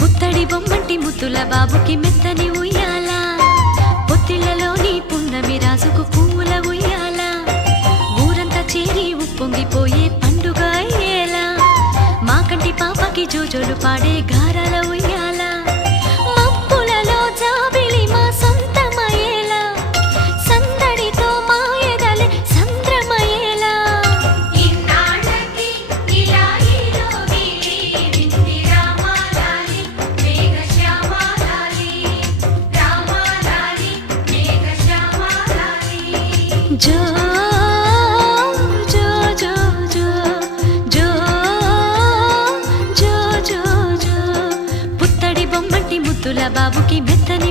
పుత్తడి బొమ్మంటి ముద్దుల బాబుకి మెత్తని ఉయ్యాల పొత్తిళ్లలోని పున్నమి రాజుకు పువ్వుల ఉయ్యాల ఊరంతా చేరి ఉప్పొంగిపోయే పండుగ అయ్యేలా మా కంటి పాపకి జోజోలు పాడే గారాల ఉయ్యాల మబ్బులలో జాబిలి మా సొంతమయ్యేలా సందడితో మా ఎదలే సంద్రమయ్యేలా ఇన్నాళ్ళకి ఇలా ఈలోని వింది రామాలాలి మేఘశ్యామాలాలి రామాలాలి మేఘశ్యామాలాలి జో జో జో జో జో జో జో జో పుత్తడి బొమ్మంటి ముద్దుల బాబుకి మెత్తని